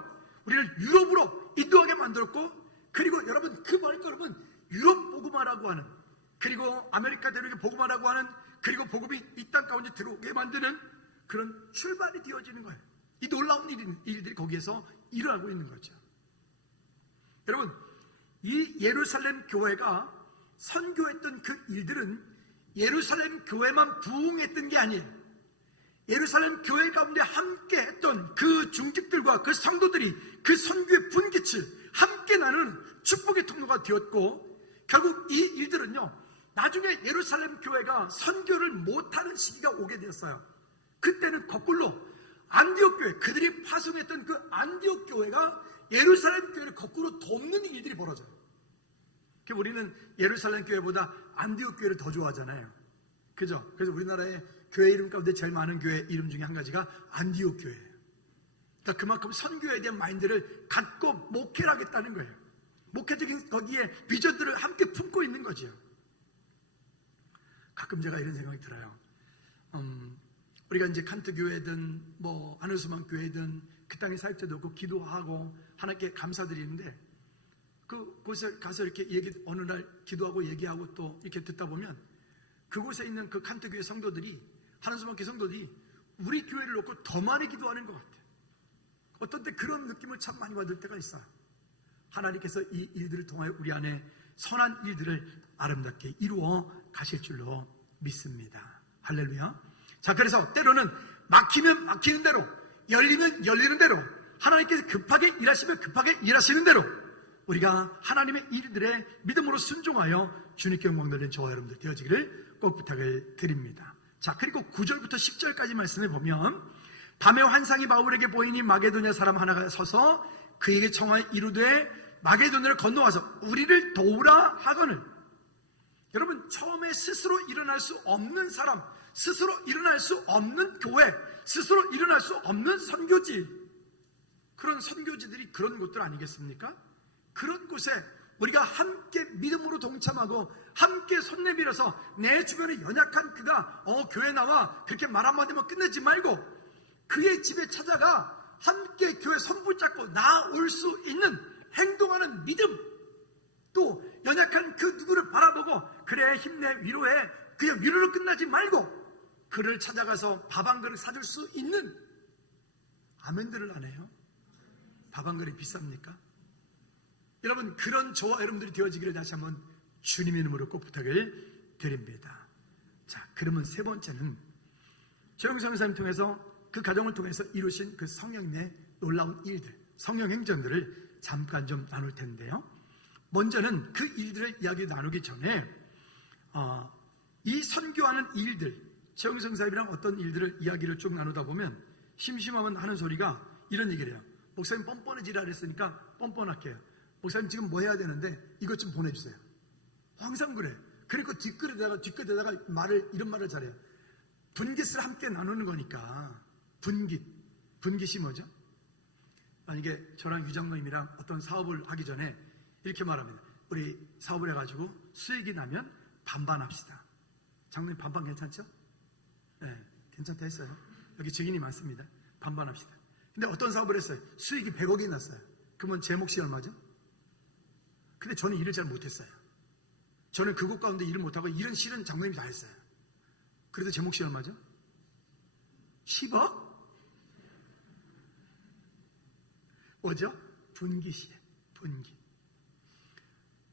우리를 유럽으로 인도하게 만들었고, 그리고 여러분 그 발걸음은 유럽 복음화라고 하는, 그리고 아메리카 대륙의 복음화라고 하는, 그리고 복음이 이 땅 가운데 들어오게 만드는 그런 출발이 되어지는 거예요. 이 놀라운 일들이 거기에서 일어나고 있는 거죠. 여러분 이 예루살렘 교회가 선교했던 그 일들은 예루살렘 교회만 부흥했던 게 아니에요. 예루살렘 교회 가운데 함께 했던 그 중직들과 그 성도들이 그 선교의 분깃을 함께 나누는 축복의 통로가 되었고, 결국 이 일들은요 나중에 예루살렘 교회가 선교를 못하는 시기가 오게 되었어요. 그때는 거꾸로 안디옥 교회, 그들이 파송했던 그 안디옥 교회가 예루살렘 교회를 거꾸로 돕는 일들이 벌어져요. 우리는 예루살렘 교회보다 안디옥 교회를 더 좋아하잖아요. 그죠? 그래서 우리나라의 교회 이름 가운데 제일 많은 교회 이름 중에 한 가지가 안디옥 교회예요. 그러니까 그만큼 선교에 대한 마인드를 갖고 목회를 하겠다는 거예요. 목회적인 거기에 비전들을 함께 품고 있는 거죠. 가끔 제가 이런 생각이 들어요. 우리가 이제 칸트 교회든 하늘소망 교회든 그 땅에 사역자도 없고 기도하고 하나님께 감사드리는데, 그곳에 가서 이렇게 어느 날 기도하고 얘기하고 또 이렇게 듣다 보면 그곳에 있는 그 칸트 교회 성도들이, 하늘소망 교회 성도들이 우리 교회를 놓고 더 많이 기도하는 것 같아요. 어떤 때 그런 느낌을 참 많이 받을 때가 있어요. 하나님께서 이 일들을 통하여 우리 안에 선한 일들을 아름답게 이루어 가실 줄로 믿습니다. 할렐루야. 자, 그래서 때로는 막히면 막히는 대로, 열리면 열리는 대로, 하나님께서 급하게 일하시면 급하게 일하시는 대로 우리가 하나님의 일들에 믿음으로 순종하여 주님께 영광 돌리는 저와 여러분들 되어지기를 꼭 부탁을 드립니다. 자, 그리고 9절부터 10절까지 말씀해 보면, 밤에 환상이 바울에게 보이니 마게도냐 사람 하나가 서서 그에게 청하여 이르되 마게도냐를 건너와서 우리를 도우라 하거늘. 여러분 처음에 스스로 일어날 수 없는 사람, 스스로 일어날 수 없는 교회, 스스로 일어날 수 없는 선교지, 그런 선교지들이 그런 곳들 아니겠습니까? 그런 곳에 우리가 함께 믿음으로 동참하고 함께 손 내밀어서 내 주변에 연약한 그가 교회 나와 그렇게 말 한마디만 끝내지 말고 그의 집에 찾아가 함께 교회 손 붙잡고 나올 수 있는 행동하는 믿음, 또 연약한 그 누구를 바라보고 그래 힘내 위로해, 그냥 위로로 끝나지 말고 그를 찾아가서 밥 한 그릇 사줄 수 있는 아멘들을 안 해요? 밥 한 그릇 비쌉니까? 여러분, 그런 저와 여러분들이 되어지기를 다시 한번 주님의 이름으로 꼭 부탁을 드립니다. 자, 그러면 세 번째는 최영성 목사님 통해서 그 가정을 통해서 이루신 그 성령님의 놀라운 일들, 성령 행전들을 잠깐 좀 나눌 텐데요. 먼저는 그 일들을 이야기 나누기 전에 이 선교하는 일들, 최영성 목사님이랑 어떤 일들을 이야기를 쭉 나누다 보면 심심하면 하는 소리가 이런 얘기를 해요. 목사님 뻔뻔해지라 그랬으니까 뻔뻔할게요. 목사님 지금 뭐 해야 되는데 이것 좀 보내주세요. 항상 그래. 그러니까 뒷끝에다가 이런 말을 잘해요. 분깃을 함께 나누는 거니까. 분깃이 뭐죠? 만약에 저랑 유정님이랑 어떤 사업을 하기 전에 이렇게 말합니다. 우리 사업을 해가지고 수익이 나면 반반 합시다. 장로님 반반 괜찮죠? 네, 괜찮다 했어요. 여기 증인이 많습니다. 반반 합시다. 근데 어떤 사업을 했어요? 수익이 100억이 났어요. 그러면 제 몫이 얼마죠? 근데 저는 일을 잘 못했어요. 저는 그곳 가운데 일을 못하고 일은 실은 장로님이 다 했어요. 그래도 제 몫이 얼마죠? 10억? 뭐죠? 분깃이에요. 분깃.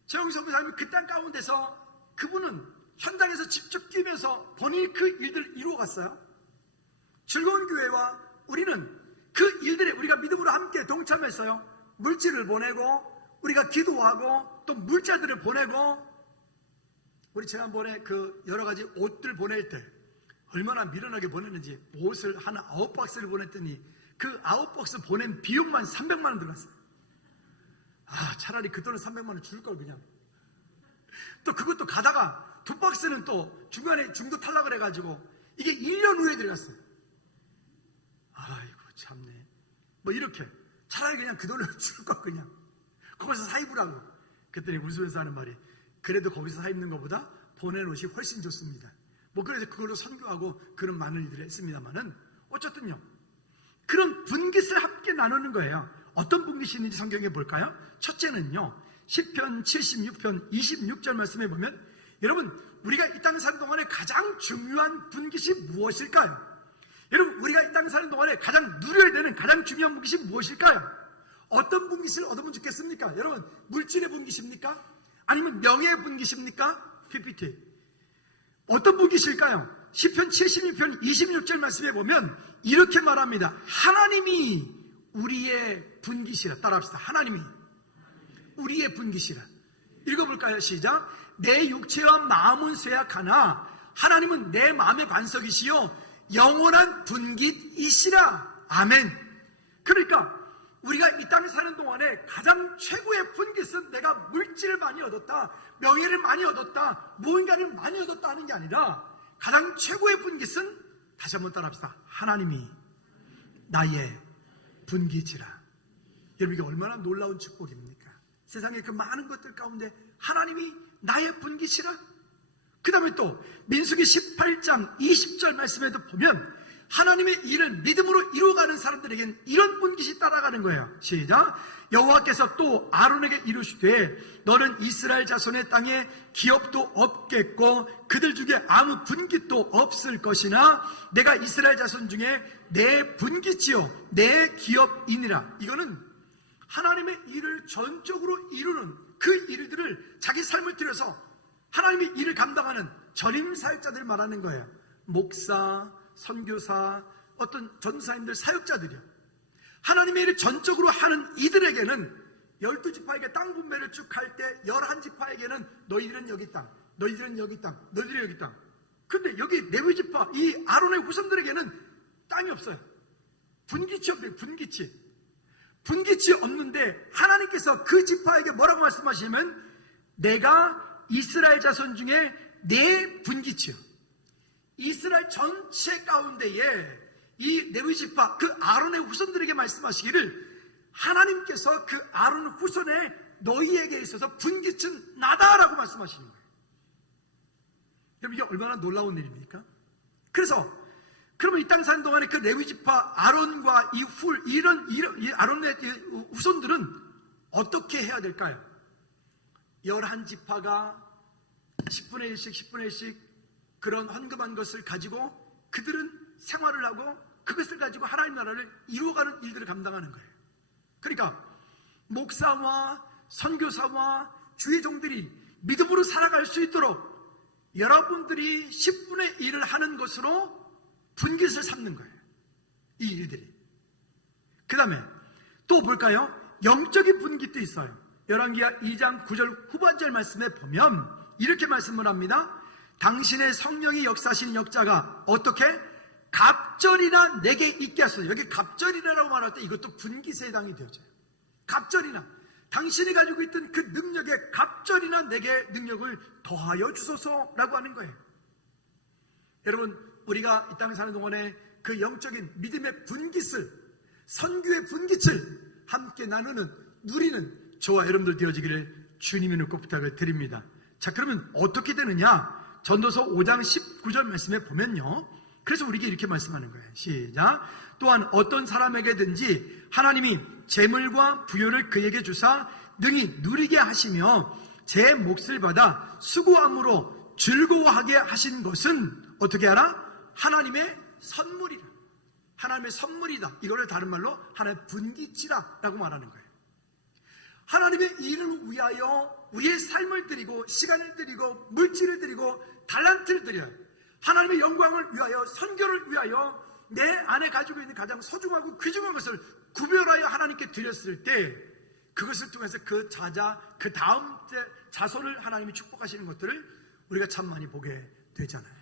최영석 목사님이 그 땅 가운데서 그분은 현장에서 직접 뛰면서 본인이 그 일들을 이루어갔어요. 즐거운 교회와 우리는 그 일들에 우리가 믿음으로 함께 동참했어요. 물질을 보내고 우리가 기도하고 또 물자들을 보내고, 우리 지난번에 그 여러 가지 옷들 보낼 때 얼마나 미련하게 보냈는지 옷을 한 9박스를 보냈더니 그 9박스 보낸 비용만 300만 원 들어갔어요. 차라리 그 돈을 300만 원 줄 걸 그냥. 또 그것도 가다가 2박스는 또 중간에 중도 탈락을 해가지고 이게 1년 후에 들어갔어요. 아이고 참네. 뭐 이렇게 차라리 그냥 그 돈을 줄 걸 그냥. 거기서 사입으라고. 그랬더니 웃으면서 하는 말이, 그래도 거기서 사입는 것보다 보낸 옷이 훨씬 좋습니다. 뭐 그래서 그걸로 선교하고 그런 많은 일들을 했습니다만은 어쨌든요, 그런 분깃을 함께 나누는 거예요. 어떤 분깃이 있는지 성경에 볼까요? 첫째는요, 시편 76편 26절 말씀에 보면, 여러분 우리가 이 땅에 사는 동안에 가장 중요한 분깃이 무엇일까요? 여러분 우리가 이 땅에 사는 동안에 가장 누려야 되는 가장 중요한 분깃이 무엇일까요? 어떤 분깃을 얻으면 좋겠습니까? 여러분 물질의 분깃입니까? 아니면 명예의 분깃입니까? PPT 어떤 분깃일까요? 시편 76편 26절 말씀에 보면 이렇게 말합니다. 하나님이 우리의 분깃이라. 따라합시다. 하나님이 우리의 분깃이라. 읽어볼까요? 시작. 내 육체와 마음은 쇠약하나 하나님은 내 마음의 반석이시요 영원한 분깃이시라. 아멘. 그러니까 우리가 이 땅에 사는 동안에 가장 최고의 분깃은 내가 물질을 많이 얻었다, 명예를 많이 얻었다, 무언가를 많이 얻었다 하는 게 아니라 가장 최고의 분깃은, 다시 한번 따라합시다. 하나님이 나의 분깃이라. 여러분 이게 얼마나 놀라운 축복입니까? 세상의 그 많은 것들 가운데 하나님이 나의 분깃이라. 그 다음에 또 민수기 18장 20절 말씀에도 보면 하나님의 일을 믿음으로 이루어가는 사람들에겐 이런 분깃이 따라가는 거예요. 시작. 여호와께서 또 아론에게 이르시되 너는 이스라엘 자손의 땅에 기업도 없겠고 그들 중에 아무 분깃도 없을 것이나 내가 이스라엘 자손 중에 내 분깃이요 내 기업이니라. 이거는 하나님의 일을 전적으로 이루는 그 일들을 자기 삶을 들여서 하나님의 일을 감당하는 전임 사역자들을 말하는 거예요. 목사, 선교사, 어떤 전사님들, 사역자들이요. 하나님의 일을 전적으로 하는 이들에게는 12지파에게 땅 분배를 쭉 할 때 11지파에게는 너희들은 여기 땅, 너희들은 여기 땅, 너희들은 여기 땅. 근데 여기 레위지파, 이 아론의 후손들에게는 땅이 없어요. 분깃이 없어요. 분깃이 없는데 하나님께서 그 지파에게 뭐라고 말씀하시냐면 내가 이스라엘 자손 중에 내 분깃이요. 이스라엘 전체 가운데에 이 레위지파 그 아론의 후손들에게 말씀하시기를 하나님께서 그 아론 후손의 너희에게 있어서 분깃은 나다라고 말씀하시는 거예요. 여러분 이게 얼마나 놀라운 일입니까? 그래서 그러면 이 땅 사는 동안에 그 레위지파 아론과 이런 아론의 후손들은 어떻게 해야 될까요? 11지파가 10분의 1씩 그런 헌금한 것을 가지고 그들은 생활을 하고 그것을 가지고 하나님 나라를 이루어가는 일들을 감당하는 거예요. 그러니까 목사와 선교사와 주의 종들이 믿음으로 살아갈 수 있도록 여러분들이 10분의 1을 하는 것으로 분깃을 삼는 거예요. 이 일들이. 그 다음에 또 볼까요? 영적인 분깃도 있어요. 열왕기하 2장 9절 후반절 말씀에 보면 이렇게 말씀을 합니다. 당신의 성령이 역사하시는 역자가 어떻게? 갑절이나 내게 있게 하소서. 여기 갑절이라고 말할 때 이것도 분깃에 해당이 되어져요. 갑절이나 당신이 가지고 있던 그 능력에 갑절이나 내게 능력을 더하여 주소서라고 하는 거예요. 여러분, 우리가 이 땅에 사는 동안에 그 영적인 믿음의 분깃을, 선교의 분깃을 함께 나누는, 누리는 저와 여러분들 되어지기를 주님의 꼭 부탁을 드립니다. 자, 그러면 어떻게 되느냐? 전도서 5장 19절 말씀에 보면요, 그래서 우리에게 이렇게 말씀하는 거예요. 시작. 또한 어떤 사람에게든지 하나님이 재물과 부요를 그에게 주사 능히 누리게 하시며 제 몫을 받아 수고함으로 즐거워하게 하신 것은 어떻게 하라? 하나님의 선물이라. 하나님의 선물이다. 이거를 다른 말로 하나님의 분깃이라 라고 말하는 거예요. 하나님의 일을 위하여 우리의 삶을 드리고 시간을 드리고 물질을 드리고 달란트를 드려요. 하나님의 영광을 위하여, 선교를 위하여 내 안에 가지고 있는 가장 소중하고 귀중한 것을 구별하여 하나님께 드렸을 때 그것을 통해서 그 자자, 그 다음 때 자손을 하나님이 축복하시는 것들을 우리가 참 많이 보게 되잖아요.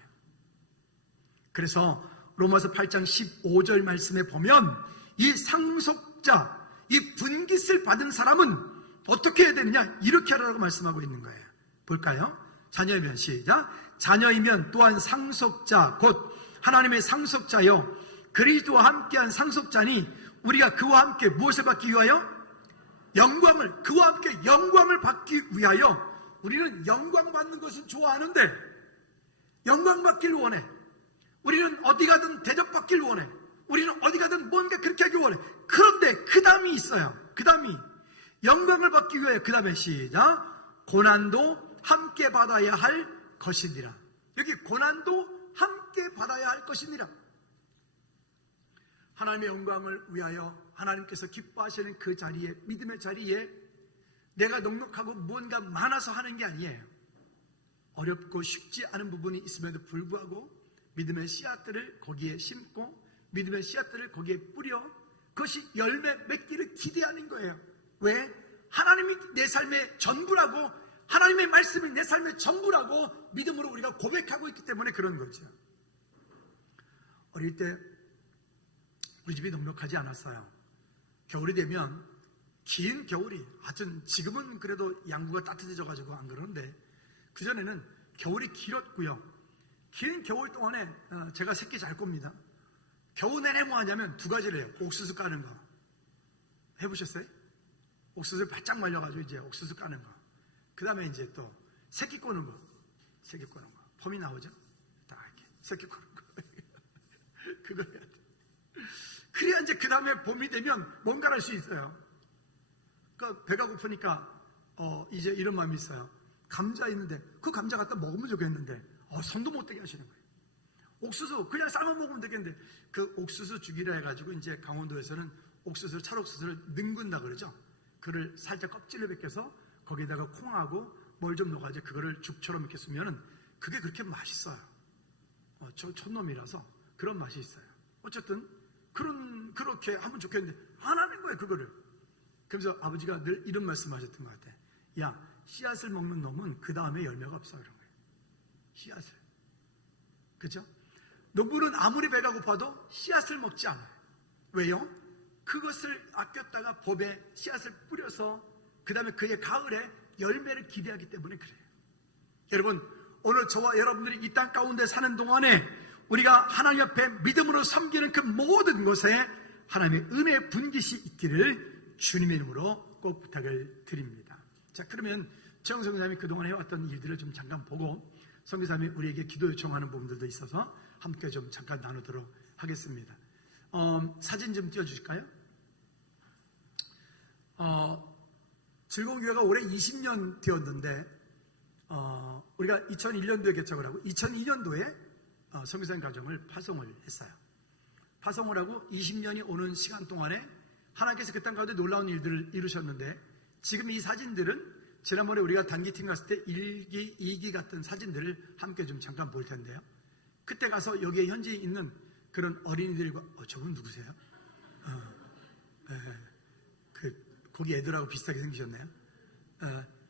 그래서 로마서 8장 15절 말씀에 보면 이 상속자, 이 분깃을 받은 사람은 어떻게 해야 되느냐? 이렇게 하라고 말씀하고 있는 거예요. 볼까요? 자녀이면 시작. 자녀이면 또한 상속자 곧 하나님의 상속자요 그리스도와 함께한 상속자니 우리가 그와 함께 무엇을 받기 위하여? 영광을, 그와 함께 영광을 받기 위하여. 우리는 영광 받는 것은 좋아하는데 영광 받기를 원해. 우리는 어디 가든 대접받기를 원해. 우리는 어디 가든 뭔가 그렇게 하기 원해. 그런데 그 다음이 있어요. 그 다음이 영광을 받기 위해 그 다음에 시작. 고난도 함께 받아야 할 것이니라. 여기 고난도 함께 받아야 할 것이니라. 하나님의 영광을 위하여 하나님께서 기뻐하시는 그 자리에, 믿음의 자리에 내가 넉넉하고 무언가 많아서 하는 게 아니에요. 어렵고 쉽지 않은 부분이 있음에도 불구하고 믿음의 씨앗들을 거기에 심고 믿음의 씨앗들을 거기에 뿌려 그것이 열매 맺기를 기대하는 거예요. 왜? 하나님이 내 삶의 전부라고, 하나님의 말씀이 내 삶의 전부라고 믿음으로 우리가 고백하고 있기 때문에 그런 거죠. 어릴 때 우리 집이 넉넉하지 않았어요. 겨울이 되면 긴 겨울이, 지금은 그래도 양구가 따뜻해져가지고 안 그러는데 그전에는 겨울이 길었고요. 긴 겨울 동안에 제가 새끼 잘 꼽니다. 겨우 내내 뭐 하냐면 두 가지를 해요. 옥수수 까는 거. 해보셨어요? 옥수수를 바짝 말려가지고 이제 옥수수 까는 거. 그 다음에 이제 또 새끼 꼬는 거. 새끼 꼬는 거. 폼이 나오죠? 딱 이렇게. 새끼 꼬는 거. 그거 해야 돼. 그래야 이제 그 다음에 봄이 되면 뭔가를 할 수 있어요. 그러니까 배가 고프니까 이제 이런 마음이 있어요. 감자 있는데 그 감자 갖다 먹으면 좋겠는데 손도 못 대게 하시는 거예요. 옥수수 그냥 삶아 먹으면 되겠는데 그 옥수수 죽이라 해가지고 이제 강원도에서는 옥수수를, 찰옥수수를 능군다 그러죠. 그를 살짝 껍질을 벗겨서 거기에다가 콩하고 뭘 좀 넣어가지고 그거를 죽처럼 이렇게 쓰면은 그게 그렇게 맛있어요. 저 촌놈이라서 그런 맛이 있어요. 어쨌든 그렇게 하면 좋겠는데 안 하는 거예요, 그거를. 그래서 아버지가 늘 이런 말씀하셨던 것 같아요. 야, 씨앗을 먹는 놈은 그 다음에 열매가 없어, 그런 거예요. 씨앗을. 그죠? 농부는 아무리 배가 고파도 씨앗을 먹지 않아요. 왜요? 그것을 아꼈다가 봄에 씨앗을 뿌려서 그 다음에 그의 가을에 열매를 기대하기 때문에 그래요. 여러분, 오늘 저와 여러분들이 이 땅 가운데 사는 동안에 우리가 하나님 앞에 믿음으로 섬기는 그 모든 것에 하나님의 은혜의 분깃이 있기를 주님의 이름으로 꼭 부탁을 드립니다. 자, 그러면 최영 선교사님이 그동안 해왔던 일들을 좀 잠깐 보고 선교사님이 우리에게 기도 요청하는 부분들도 있어서 함께 좀 잠깐 나누도록 하겠습니다. 사진 좀 띄워주실까요? 즐거운 교회가 올해 20년 되었는데 우리가 2001년도에 개척을 하고 2002년도에 선교사님 가정을 파송을 했어요. 파송을 하고 20년이 오는 시간 동안에 하나님께서 그 땅 가운데 놀라운 일들을 이루셨는데, 지금 이 사진들은 지난번에 우리가 단기팀 갔을 때 1기, 2기 같은 사진들을 함께 좀 잠깐 볼 텐데요. 그때 가서 여기에 현재 있는 그런 어린이들과 저분 누구세요? 거기 애들하고 비슷하게 생기셨네요.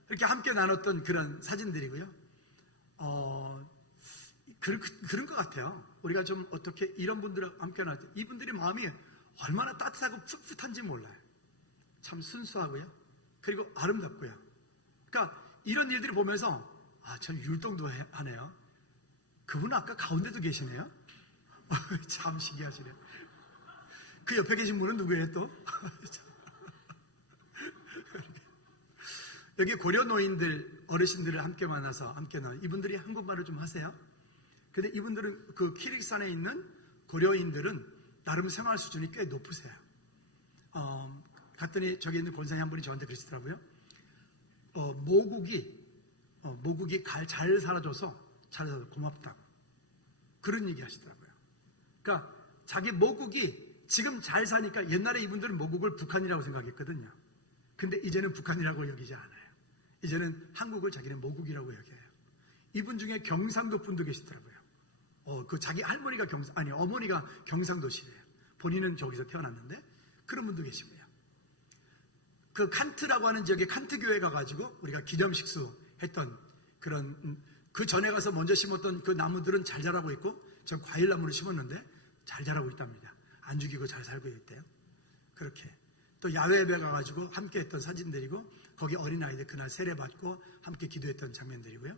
이렇게 함께 나눴던 그런 사진들이고요. 그런 것 같아요. 우리가 좀 어떻게 이런 분들하고 함께 나눌 때 이분들이 마음이 얼마나 따뜻하고 풋풋한지 몰라요. 참 순수하고요. 그리고 아름답고요. 그러니까 이런 일들을 보면서 참 율동도 하네요. 그분은 아까 가운데도 계시네요. 참 신기하시네요. 그 옆에 계신 분은 누구예요 또? 여기 고려 노인들, 어르신들을 함께 만나서 함께 나눠. 이분들이 한국말을 좀 하세요. 근데 이분들은 그 키르기스탄에 있는 고려인들은 나름 생활 수준이 꽤 높으세요. 갔더니 저기 있는 권사님 한 분이 저한테 그러시더라고요. 모국이 잘 살아줘서 고맙다고 그런 얘기 하시더라고요. 그러니까 자기 모국이 지금 잘 사니까, 옛날에 이분들은 모국을 북한이라고 생각했거든요. 근데 이제는 북한이라고 여기지 않아요. 이제는 한국을 자기는 모국이라고 여겨요. 이분 중에 경상도 분도 계시더라고요. 그 자기 할머니가 어머니가 경상도시래요. 본인은 저기서 태어났는데 그런 분도 계시고요. 그 칸트라고 하는 지역에 칸트 교회 가가지고 우리가 기념식수 했던 그런, 그 전에 가서 먼저 심었던 그 나무들은 잘 자라고 있고, 전 과일 나무를 심었는데 잘 자라고 있답니다. 안 죽이고 잘 살고 있대요. 그렇게 또 야외 예배 가가지고 함께 했던 사진들이고, 거기 어린아이들 그날 세례받고 함께 기도했던 장면들이고요.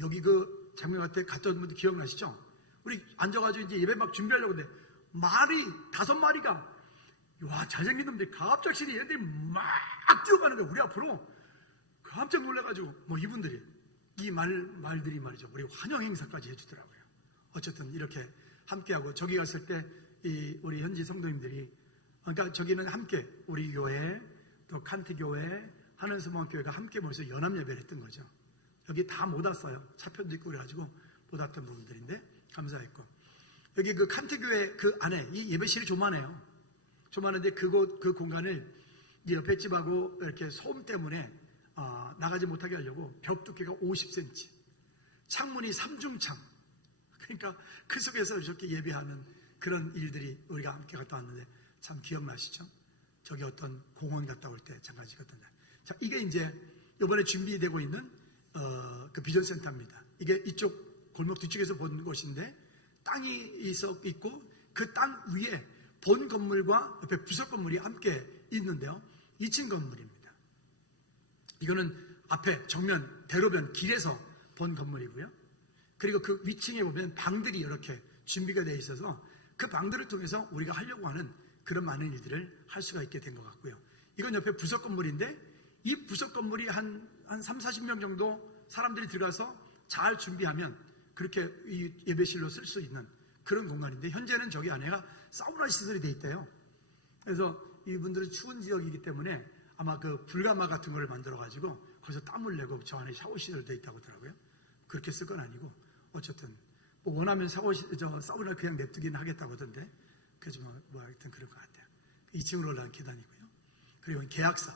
여기 그 장면 같아 갔던 분들 기억나시죠? 우리 앉아가지고 이제 예배 막 준비하려고 했는데 말이 5마리가 와 잘생긴 놈들이 갑작스레 얘들이 막 뛰어가는 거야. 우리 앞으로. 깜짝 놀라가지고 이분들이 이 말들이 말이죠, 우리 환영 행사까지 해주더라고요. 어쨌든 이렇게 함께하고, 저기 갔을 때 우리 현지 성도님들이, 그러니까 저기는 함께 우리 교회 또 칸트 교회 하늘소망 교회가 함께 모여서 연합 예배를 했던 거죠. 여기 다 못 왔어요. 차편도 있고 그래가지고 못 왔던 부분들인데 감사했고, 여기 그 칸트 교회 그 안에 이 예배실이 조만해요. 조만한데 그 공간을 이 옆에 집하고 이렇게 소음 때문에 나가지 못하게 하려고 벽 두께가 50cm, 창문이 3중창, 그러니까 그 속에서 이렇게 예배하는 그런 일들이 우리가 함께 갔다 왔는데 참 기억나시죠? 저기 어떤 공원 갔다 올 때 잠깐 찍었던 날. 자, 이게 이제 이번에 준비되고 있는 그 비전센터입니다. 이게 이쪽 골목 뒤쪽에서 본 곳인데 땅이 있고 그 땅 위에 본 건물과 옆에 부속 건물이 함께 있는데요. 2층 건물입니다. 이거는 앞에 정면 대로변 길에서 본 건물이고요. 그리고 그 위층에 보면 방들이 이렇게 준비가 되어 있어서 그 방들을 통해서 우리가 하려고 하는 그런 많은 일들을 할 수가 있게 된 것 같고요. 이건 옆에 부속 건물인데 이 부속 건물이 한 3, 40명 정도 사람들이 들어가서 잘 준비하면 그렇게 이 예배실로 쓸 수 있는 그런 공간인데, 현재는 저기 안에가 사우나 시설이 돼 있대요. 그래서 이분들은 추운 지역이기 때문에 아마 그 불가마 같은 걸 만들어 가지고 거기서 땀을 내고 저 안에 샤워 시설 돼 있다고 하더라고요. 그렇게 쓸 건 아니고 어쨌든 원하면 사우나 그냥 냅두기는 하겠다고 하던데, 그래서 하여튼 그럴 것 같아요. 2층으로 올라간 계단이고요. 그리고 계약사,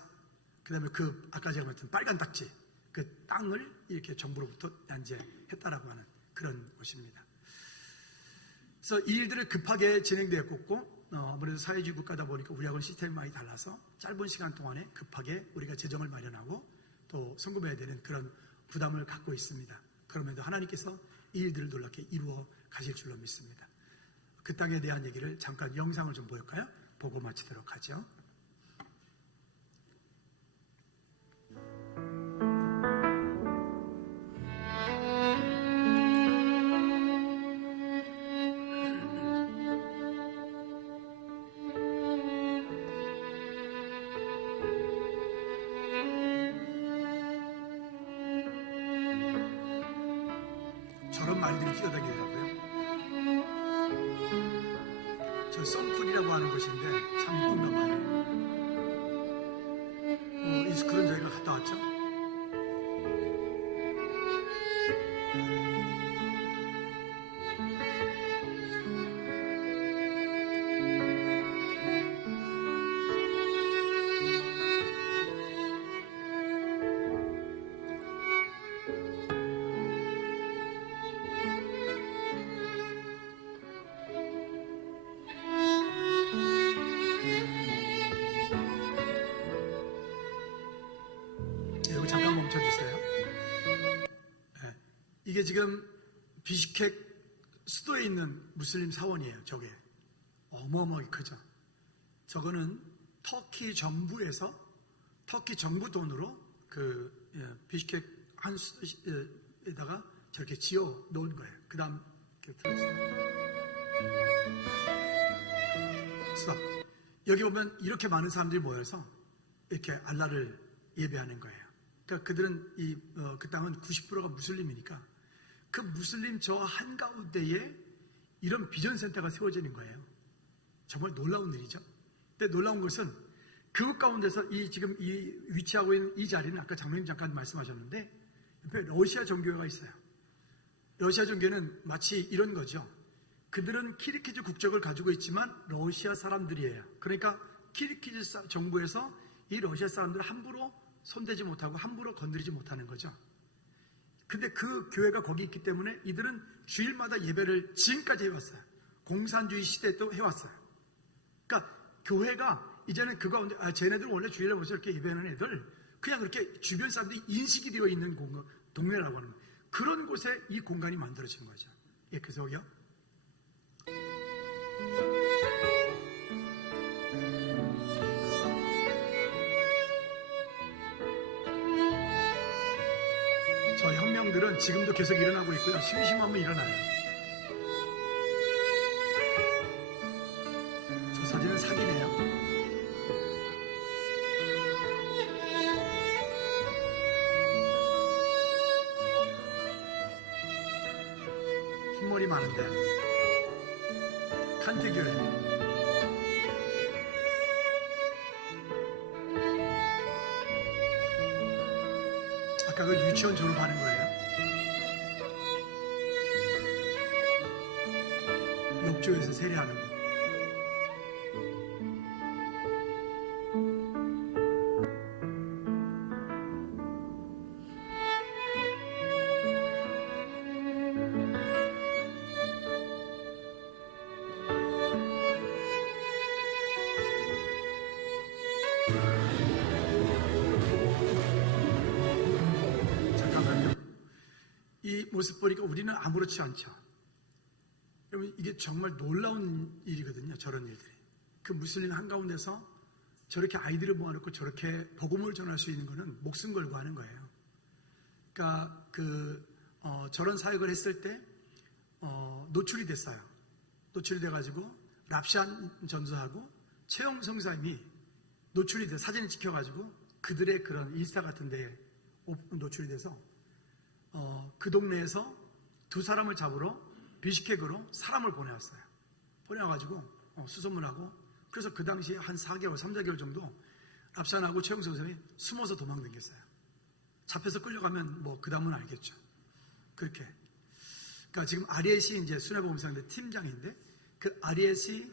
그 다음에 그 아까 제가 말했던 빨간 딱지, 그 땅을 이렇게 정부로부터 난제했다라고 하는 그런 곳입니다. 그래서 이 일들을 급하게 진행되었고, 아무래도 사회주의 국가다 보니까 우리하고는 시스템이 많이 달라서 짧은 시간 동안에 급하게 우리가 재정을 마련하고 또 성금해야 되는 그런 부담을 갖고 있습니다. 그럼에도 하나님께서 이 일들을 놀랍게 이루어 가실 줄로 믿습니다. 그 땅에 대한 얘기를 잠깐 영상을 좀 보일까요? 보고 마치도록 하죠. 저런 말들이 뛰어다니더라고요. 저 썬풀이라고 하는 곳인데 참 이쁜가 봐요. 그런 저희가 갔다 왔죠. 이게 지금 비시케크 수도에 있는 무슬림 사원이에요. 저게 어마어마하게 크죠. 저거는 터키 정부에서 터키 정부 돈으로 비시케크 한 수도에다가 저렇게 지어 놓은 거예요. 그 다음 스톱. 여기 보면 이렇게 많은 사람들이 모여서 이렇게 알라를 예배하는 거예요. 그러니까 그들은 그 땅은 90%가 무슬림이니까 그 무슬림 저 한가운데에 이런 비전 센터가 세워지는 거예요. 정말 놀라운 일이죠. 근데 놀라운 것은 그 가운데서 지금 위치하고 있는 이 자리는 아까 장로님 잠깐 말씀하셨는데 옆에 러시아 정교회가 있어요. 러시아 정교회는 마치 이런 거죠. 그들은 키르키즈 국적을 가지고 있지만 러시아 사람들이에요. 그러니까 키르키즈 정부에서 이 러시아 사람들을 함부로 손대지 못하고 함부로 건드리지 못하는 거죠. 근데 그 교회가 거기 있기 때문에 이들은 주일마다 예배를 지금까지 해왔어요. 공산주의 시대 또 해왔어요. 그러니까 교회가 이제는 그 가운데 쟤네들 원래 주일에 모여서 이렇게 예배하는 애들 그냥 그렇게 주변 사람들이 인식이 되어 있는 동네라고 하는 거예요. 그런 곳에 이 공간이 만들어진 거죠. 예, 그래서 여기요. 저 혁명들은 지금도 계속 일어나고 있고요. 심심하면 일어나요. 저 사진은 사기네요. 흰머리 많은데 칸트교회. 아까 그 유치원 졸업하는 거예요. 욕조에서 세례하는 거. 이 모습 보니까 우리는 아무렇지 않죠. 여러분 이게 정말 놀라운 일이거든요. 저런 일들이. 그 무슬림 한가운데서 저렇게 아이들을 모아놓고 저렇게 복음을 전할 수 있는 거는 목숨 걸고 하는 거예요. 그러니까 저런 사역을 했을 때 노출이 됐어요. 노출이 돼가지고 랍샨 전도하고 최영 성사님이 노출이 돼 사진을 찍혀가지고 그들의 그런 인스타 같은 데에 노출이 돼서 그 동네에서 두 사람을 잡으러 비시케크로 사람을 보내왔어요. 보내와가지고 수소문하고 그래서 그 당시에 한 4개월, 3, 4개월 정도 랍산하고 최영수 선생님이 숨어서 도망다녔어요. 잡혀서 끌려가면 뭐 그 다음은 알겠죠. 그렇게. 그러니까 지금 아리엣이 이제 순회보험사인데 팀장인데 그 아리엣이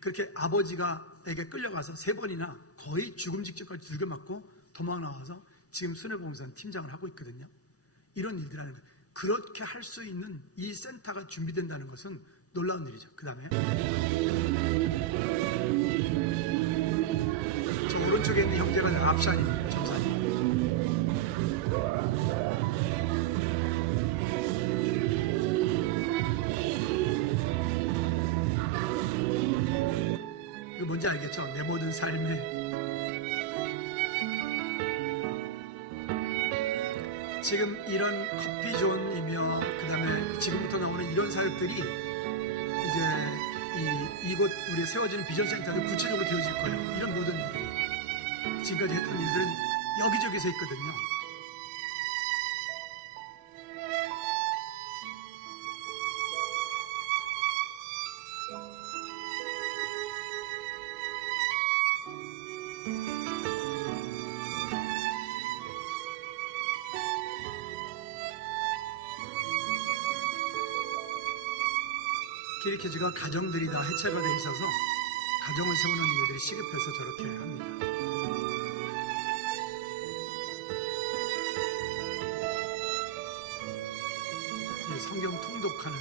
그렇게 아버지가에게 끌려가서 3번이나 거의 죽음 직전까지 두개 맞고 도망 나와서 지금 순회보험사 팀장을 하고 있거든요. 이런 일들하는 거예요. 그렇게 할 수 있는 이 센터가 준비된다는 것은 놀라운 일이죠. 그 다음에 저 오른쪽에 있는 형제가 랍샨입니다. 점사님. 이거 뭔지 알겠죠? 내 모든 삶에 지금 이런 커피존이며 그 다음에 지금부터 나오는 이런 사역들이 이제 이곳 우리가 세워지는 비전센터도 구체적으로 되어질 거예요. 이런 모든 일들이 지금까지 했던 일들은 여기저기서 있거든요. 키르키즈가 가정들이 다 해체가 돼 있어서 가정을 세우는 이유들이 시급해서 저렇게 합니다. 성경 통독하는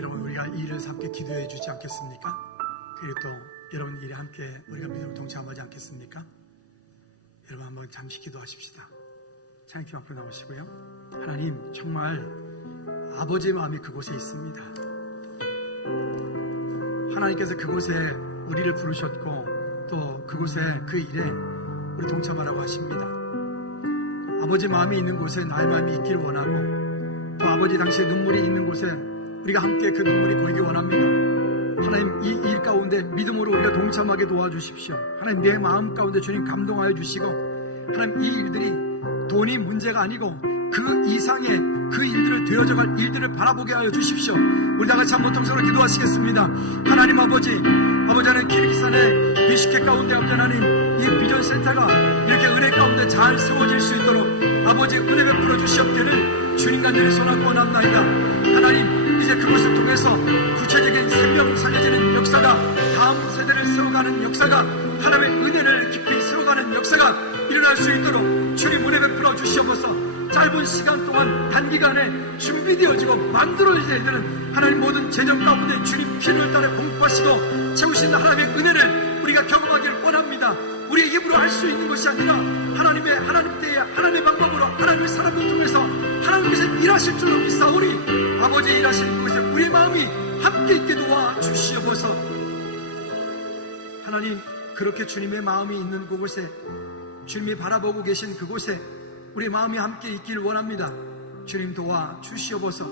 여러분, 우리가 이 일을 함께 기도해 주지 않겠습니까? 그리고 또 여러분 일에 함께 우리가 믿음으로 동참하지 않겠습니까? 여러분 한번 잠시 기도하십시다. 찬양팀 앞으로 나오시고요. 하나님, 정말 아버지의 마음이 그곳에 있습니다. 하나님께서 그곳에 우리를 부르셨고 또 그곳에 그 일에 우리 동참하라고 하십니다. 아버지 마음이 있는 곳에 나의 마음이 있길 원하고 또 아버지 당시에 눈물이 있는 곳에 우리가 함께 그 눈물이 보이기 원합니다. 하나님, 이 일 가운데 믿음으로 우리가 동참하게 도와주십시오. 하나님, 내 마음 가운데 주님 감동하여 주시고 하나님, 이 일들이 돈이 문제가 아니고 그 이상의 그 일들을 되어져갈 일들을 바라보게 하여 주십시오. 우리 다같이 한번 통성으로 기도하시겠습니다. 하나님 아버지, 하나님 키르기스탄의 비슈케 가운데 아버지 하나님, 이 비전센터가 이렇게 은혜 가운데 잘 세워질 수 있도록 아버지 은혜 베풀어 주시옵기를 주님 간절히 소원하고 원합나이다. 하나님, 이제 그것을 통해서 구체적인 생명 살려지는 역사가, 다음 세대를 세워가는 역사가, 하나님의 은혜를 깊이 세워가는 역사가 일어날 수 있도록 주님 은혜 베풀어 주시옵소서. 짧은 시간 동안 단기간에 준비되어지고 만들어져야 되는 하나님 모든 재정 가운데 주님 피를 따라 공급하시고 채우시는 하나님의 은혜를 우리가 경험하기를 원합니다. 우리의 입으로 할 수 있는 것이 아니라 하나님 때에 하나님의 방법으로 하나님의 사람을 통해서 하나님께서 일하실 줄로 믿사오니 아버지 일하시는 곳에 우리의 마음이 함께 있게 도와주시옵소서. 하나님, 그렇게 주님의 마음이 있는 그곳에, 주님이 바라보고 계신 그곳에 우리 마음이 함께 있길 원합니다. 주님 도와주시옵소서.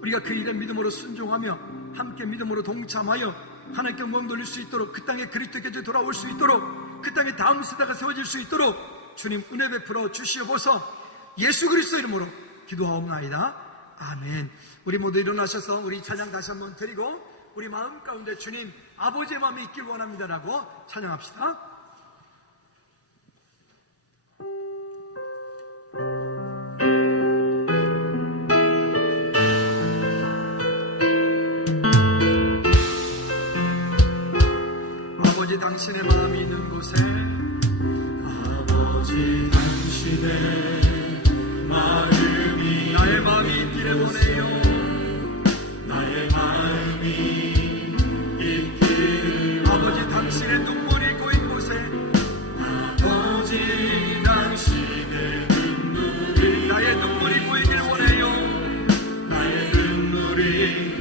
우리가 그 일에 믿음으로 순종하며 함께 믿음으로 동참하여 하나님께 영광 돌릴 수 있도록, 그 땅에 그리스도께서 돌아올 수 있도록, 그 땅에 다음 세대가 세워질 수 있도록 주님 은혜 베풀어 주시옵소서. 예수 그리스도 이름으로 기도하옵나이다. 아멘. 우리 모두 일어나셔서 우리 찬양 다시 한번 드리고 우리 마음 가운데 주님 아버지의 마음이 있길 원합니다라고 찬양합시다. 아버지 당신의 마음이 있는 곳에, 아버지 당신의 마음이 나의 마음이 있기를 원해요. 나의 마음이 있기를 아버지 당신의 눈물이 고인 곳에, 아버지 당신의 눈물이 나의 눈물이 보이길 원해요. 나의 눈물이